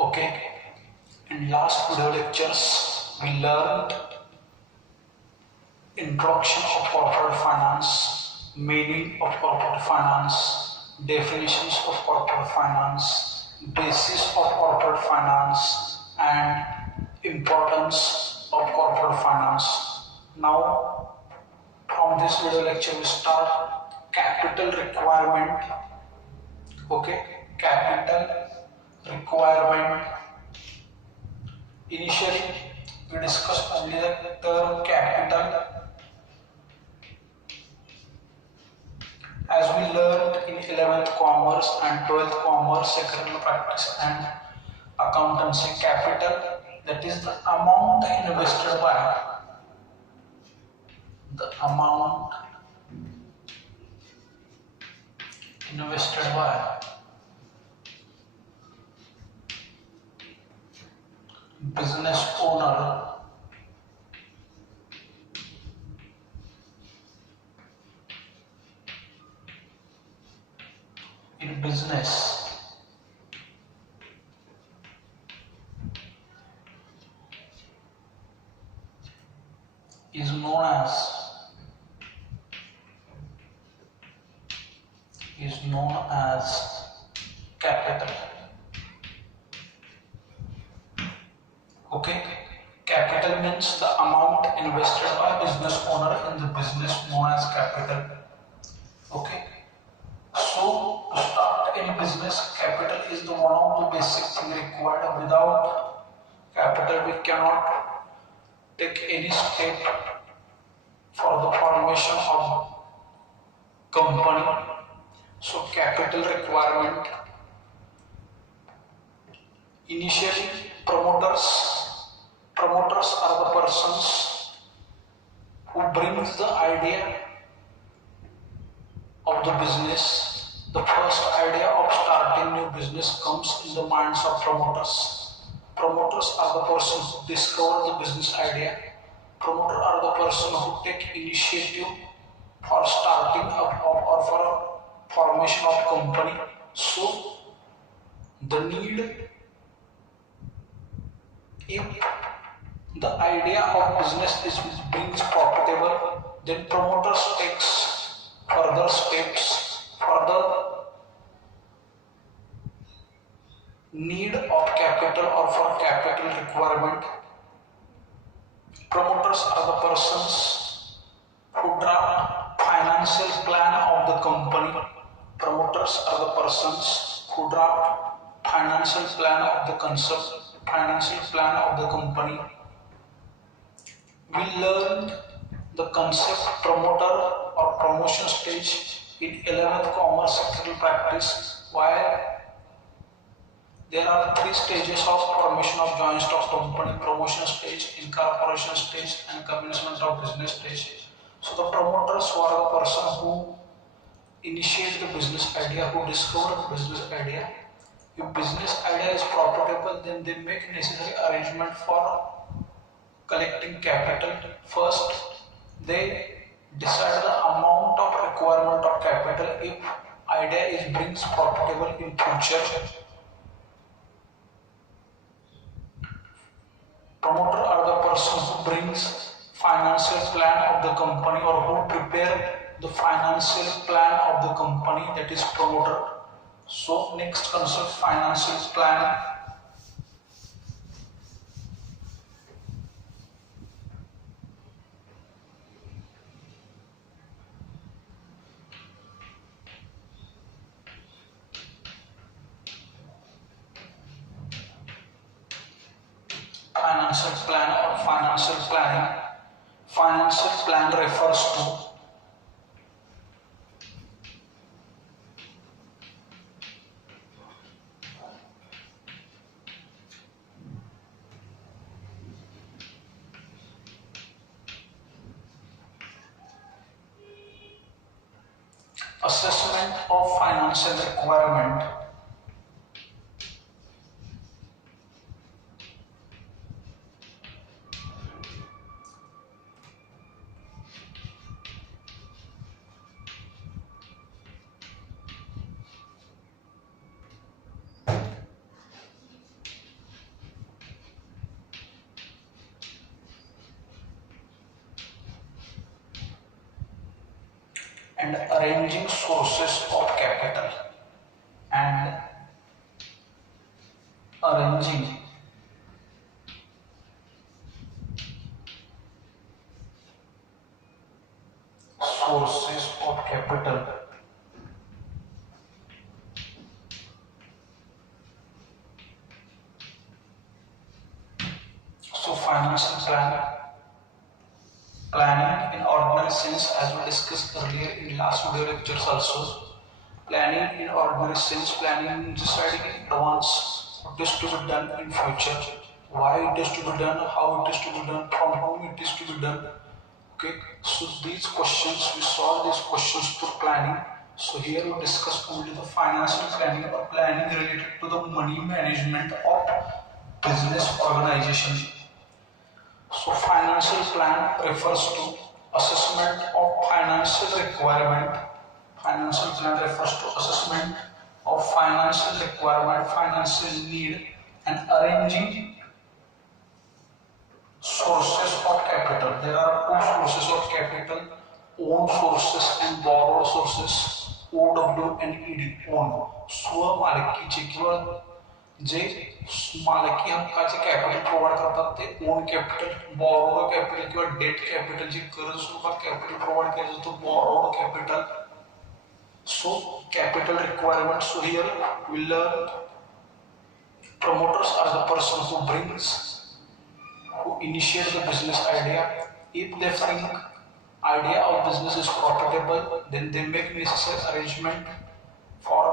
Okay, in last video lectures we learned introduction of corporate finance, meaning of corporate finance, definitions of corporate finance, basis of corporate finance, and importance of corporate finance. Now, from this video lecture we start capital requirement. Okay, capital requirement. Initially, we discussed only the term capital. As we learned in 11th Commerce and 12th Commerce, secretarial practice and accountancy, capital, that is the amount invested by, the amount invested by business owner in business is known as capital. Okay, capital means the amount invested by business owner in the business known as capital. Okay, so to start any business, capital is the one of the basic thing required. Without capital, we cannot take any step for the formation of company. So capital requirement. Initially, promoters are the persons who brings the idea of the business. The first idea of starting new business comes in the minds of promoters. Promoters are the persons who discover the business idea. Promoters are the persons who take initiative for starting up or for formation of company. So the need, if the idea of business is being profitable, then promoters takes further steps for the need of capital or for capital requirement. Promoters are the persons who draft financial plan of the company. Promoters are the persons who draft financial plan of the concept, financial plan of the company. We learned the concept promoter or promotion stage in 11th Commerce secretarial practice, while there are three stages of formation of joint stock company: promotion stage, incorporation stage, and commencement of business stage. So the promoters who are the person who initiate the business idea, who discover the business idea. If business idea is profitable, then they make necessary arrangement for collecting capital. First, they decide the amount of requirement of capital if idea is brings profitable in future. Promoter are the person who brings financial plan of the company or who prepare the financial plan of the company, that is promoter. So next concept, financial plan. Financial plan or financial planning. Financial plan refers to assessment of financial requirement. and arranging sources of capital and arranging sources of capital. So financial planning in ordinary sense, as we discussed earlier in last video lectures also. Planning in ordinary sense, planning deciding in advance what is to be done in future, why it is to be done, how it is to be done, from whom it is to be done. Okay, so these questions, we solve these questions through planning. So here we discuss only the financial planning or planning related to the money management of business organization. So financial plan refers to assessment of financial requirement. Financial plan refers to assessment of financial requirement, financial need, and arranging sources of capital. There are two sources of capital: own sources and borrowed sources. OW and ED. own. स्वमालकीचे किंवा जे मालकी हक्काचे capital provide करतात ते own capital, borrowed capital किंवा date capital, जे कर्ज स्वरूपात capital provide केलं जातं borrowed capital. So capital requirement. So here we learn promoters are the person who initiate the business idea. If they think idea of business is profitable, then they make necessary arrangement for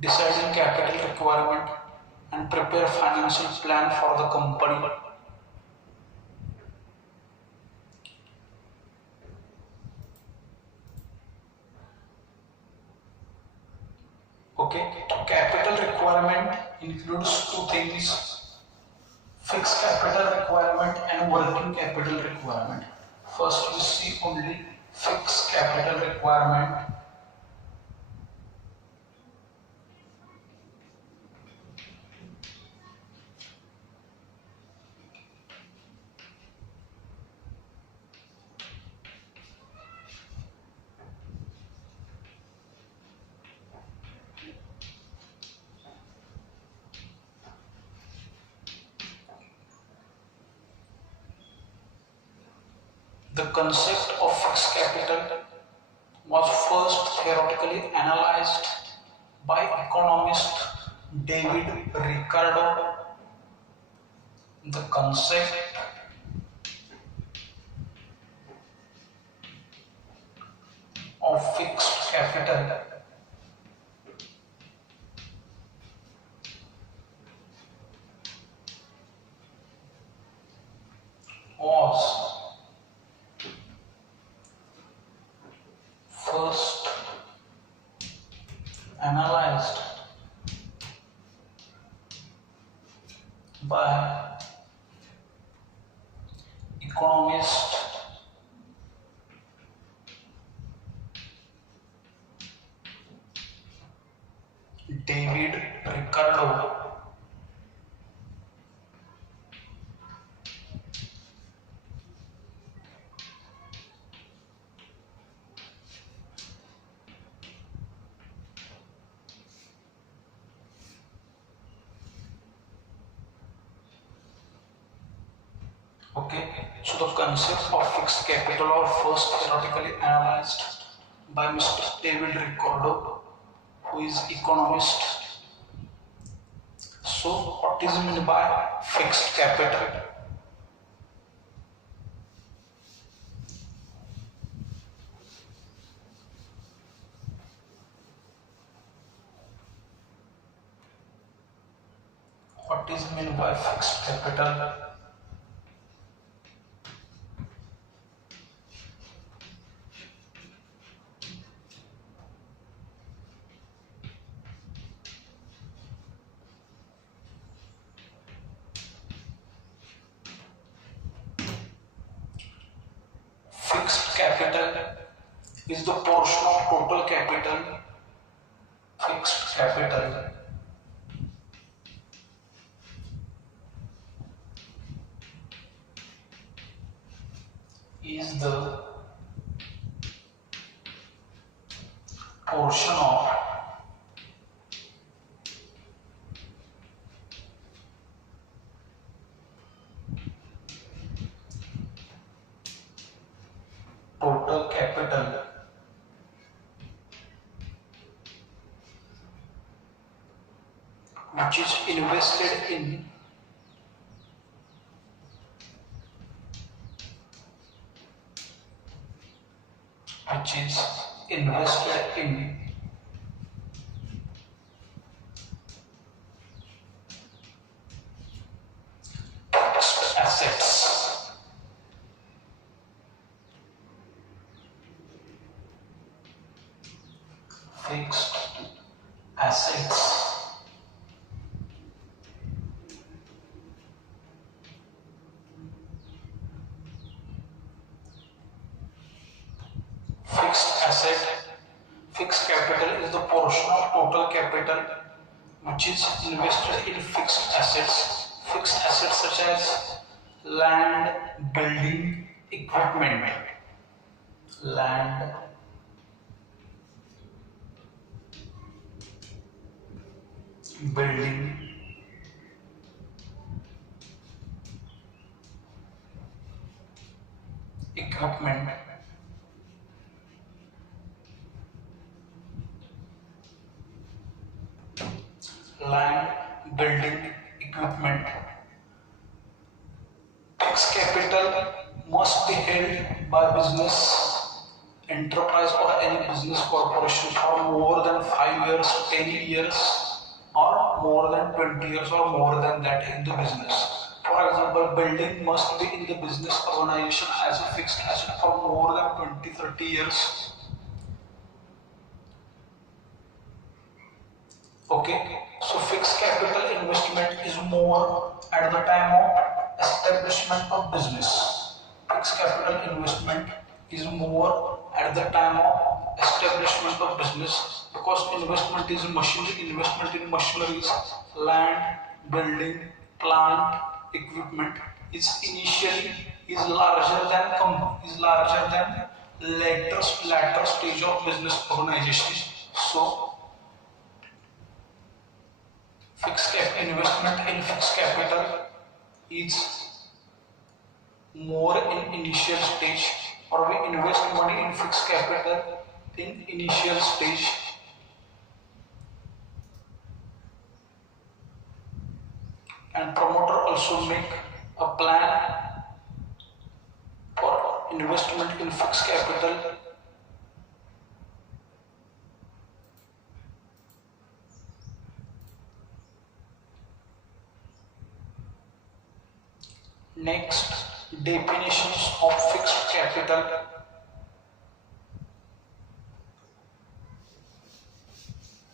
deciding capital requirement and prepare financial plan for the company. Okay, capital requirement includes two things: fixed capital requirement and working capital requirement. First, we see only fixed capital requirement. The concept of fixed capital was first theoretically analyzed by economist David Ricardo. The concept of fixed capital was first analyzed by economist David Ricardo. Okay, so the concept of fixed capital was first theoretically analyzed by Mr. David Ricardo, who is economist. So what is meant by fixed capital? What is meant by fixed capital? Fixed capital is the portion of total capital. Fixed capital is the portion of total capital which is invested in fixed assets. Fixed assets. Fixed asset. Fixed capital is the portion of total capital which is invested in fixed assets. Fixed assets such as land, building, equipment. Land, building, equipment. Land, building, equipment. Fixed capital must be held by business enterprise or any business corporation for more than 5 years, 10 years, or more than 20 years or more than that in the business. For example, building must be in the business organization as a fixed asset for more than 20-30 years. Okay, so fixed capital investment is more at the time of establishment of business. Fixed capital investment is more at the time of establishment of business because investment is machinery, investment in machineries, land, building, plant, equipment is initially larger than later stage of business organization. So investment in fixed capital is more in initial stage, or we invest money in fixed capital in initial stage. And promoter also make a plan for investment in fixed capital. Next, definitions of fixed capital.